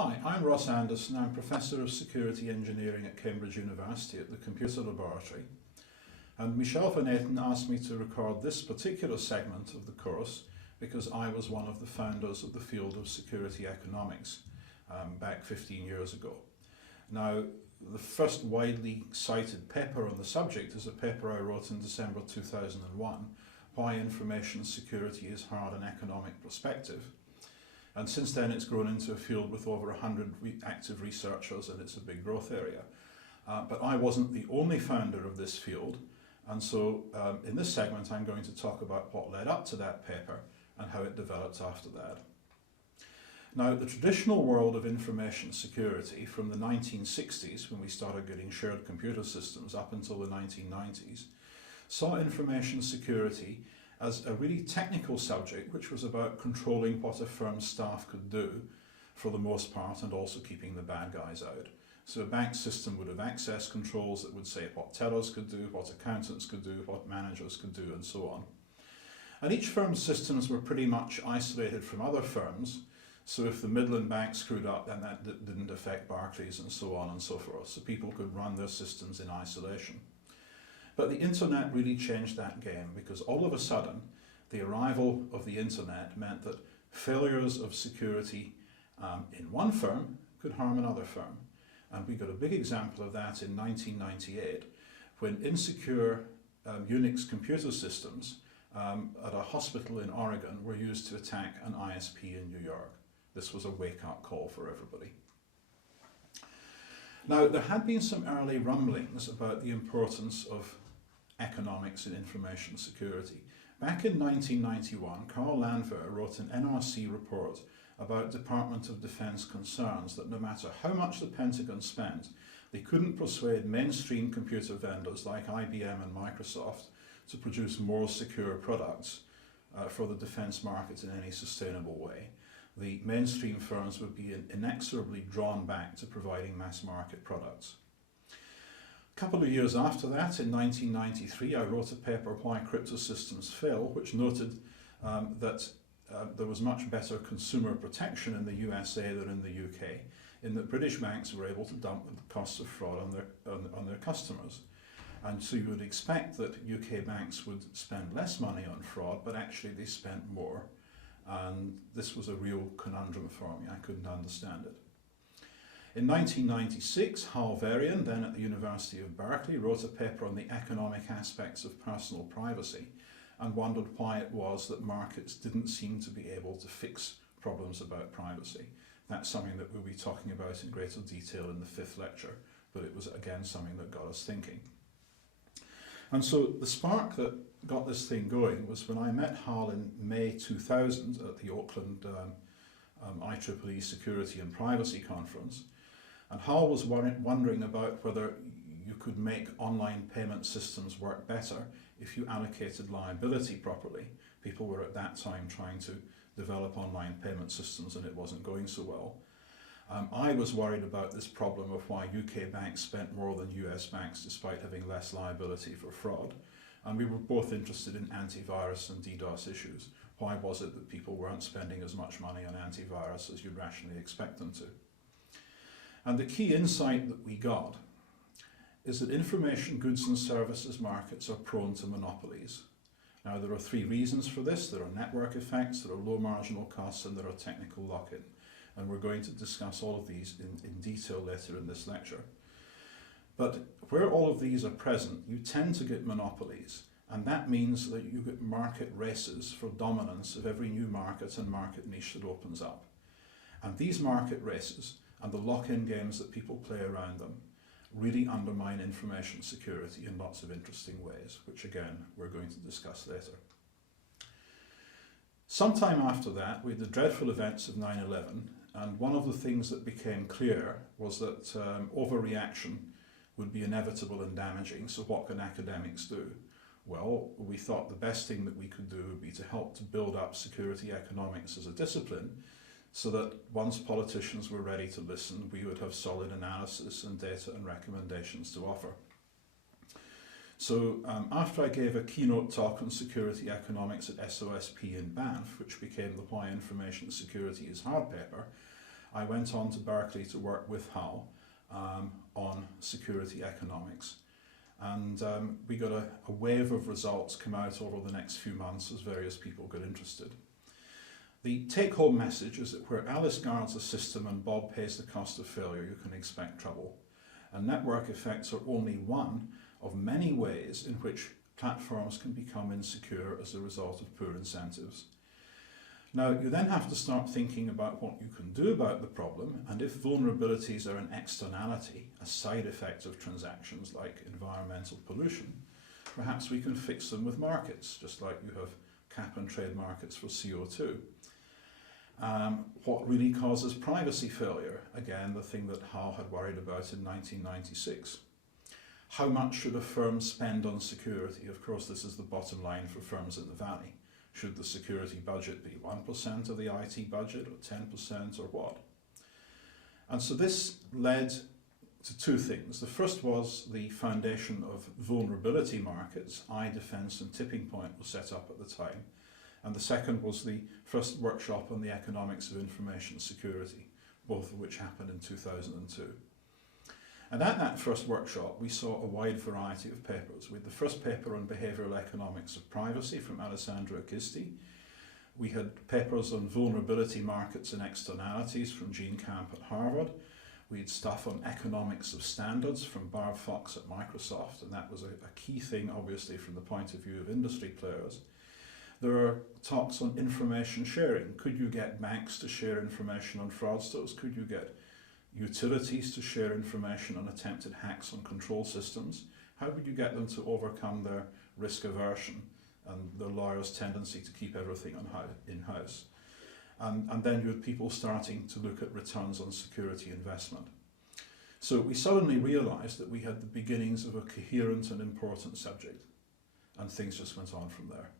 Hi, I'm Ross Anderson. I'm Professor of Security Engineering at Cambridge University at the Computer Laboratory. And Michel Van Etten asked me to record this particular segment of the course because I was one of the founders of the field of security economics back 15 years ago. Now, the first widely cited paper on the subject is a paper I wrote in December 2001, Why Information Security is Hard in Economic Perspective. And since then it's grown into a field with over 100 active researchers, and it's a big growth area. But I wasn't the only founder of this field, and so in this segment I'm going to talk about what led up to that paper and how it developed after that. Now, the traditional world of information security from the 1960s, when we started getting shared computer systems, up until the 1990s, saw information security as a really technical subject which was about controlling what a firm's staff could do for the most part, and also keeping the bad guys out. So a bank system would have access controls that would say what tellers could do, what accountants could do, what managers could do, and so on. And each firm's systems were pretty much isolated from other firms, so if the Midland Bank screwed up, then that didn't affect Barclays, and so on and so forth. So people could run their systems in isolation. But the internet really changed that game, because all of a sudden the arrival of the internet meant that failures of security in one firm could harm another firm. And we got a big example of that in 1998, when insecure Unix computer systems at a hospital in Oregon were used to attack an ISP in New York. This was a wake-up call for everybody. Now, there had been some early rumblings about the importance of economics in information security. Back in 1991, Carl Landwehr wrote an NRC report about Department of Defense concerns that no matter how much the Pentagon spent, they couldn't persuade mainstream computer vendors like IBM and Microsoft to produce more secure products for the defense market in any sustainable way. The mainstream firms would be inexorably drawn back to providing mass market products. A couple of years after that, in 1993, I wrote a paper, Why Crypto Systems Fail, which noted that there was much better consumer protection in the USA than in the UK, in that British banks were able to dump the costs of fraud on their customers. And so you would expect that UK banks would spend less money on fraud, but actually they spent more. And this was a real conundrum for me. I couldn't understand it. In 1996, Hal Varian, then at the University of Berkeley, wrote a paper on the economic aspects of personal privacy and wondered why it was that markets didn't seem to be able to fix problems about privacy. That's something that we'll be talking about in greater detail in the fifth lecture, but it was again something that got us thinking. And so the spark that got this thing going was when I met Hal in May 2000 at the Auckland IEEE Security and Privacy Conference. And Hal was wondering about whether you could make online payment systems work better if you allocated liability properly. People were at that time trying to develop online payment systems and it wasn't going so well. I was worried about this problem of why UK banks spent more than US banks despite having less liability for fraud. And we were both interested in antivirus and DDoS issues. Why was it that people weren't spending as much money on antivirus as you'd rationally expect them to? And the key insight that we got is that information goods and services markets are prone to monopolies. Now, there are three reasons for this. There are network effects, there are low marginal costs, and there are technical lock-in. And we're going to discuss all of these in detail later in this lecture. But where all of these are present, you tend to get monopolies. And that means that you get market races for dominance of every new market and market niche that opens up. And these market races and the lock-in games that people play around them really undermine information security in lots of interesting ways, which again, we're going to discuss later. Sometime after that, we had the dreadful events of 9/11, and one of the things that became clear was that overreaction would be inevitable and damaging, so what can academics do? Well, we thought the best thing that we could do would be to help to build up security economics as a discipline, so that once politicians were ready to listen, we would have solid analysis and data and recommendations to offer. So after I gave a keynote talk on security economics at SOSP in Banff, which became the Why Information Security is Hard paper, I went on to Berkeley to work with Hal on security economics. And we got a wave of results come out over the next few months as various people got interested. The take-home message is that where Alice guards a system and Bob pays the cost of failure, you can expect trouble. And network effects are only one of many ways in which platforms can become insecure as a result of poor incentives. Now, you then have to start thinking about what you can do about the problem, and if vulnerabilities are an externality, a side effect of transactions like environmental pollution, perhaps we can fix them with markets, just like you have cap and trade markets for CO2. What really causes privacy failure? Again, the thing that Hal had worried about in 1996. How much should a firm spend on security? Of course, this is the bottom line for firms in the Valley. Should the security budget be 1% of the IT budget, or 10%, or what? And so this led to two things. The first was the foundation of vulnerability markets. iDefense and Tipping Point was set up at the time. And the second was the first workshop on the economics of information security, both of which happened in 2002. And at that first workshop, we saw a wide variety of papers. We had the first paper on behavioural economics of privacy from Alessandro Gisti. We had papers on vulnerability markets and externalities from Gene Camp at Harvard. We had stuff on economics of standards from Barb Fox at Microsoft, and that was a key thing, obviously, from the point of view of industry players. There are talks on information sharing. Could you get banks to share information on fraudsters? Could you get utilities to share information on attempted hacks on control systems? How would you get them to overcome their risk aversion and their lawyers' tendency to keep everything in-house? And then you had people starting to look at returns on security investment. So we suddenly realised that we had the beginnings of a coherent and important subject, and things just went on from there.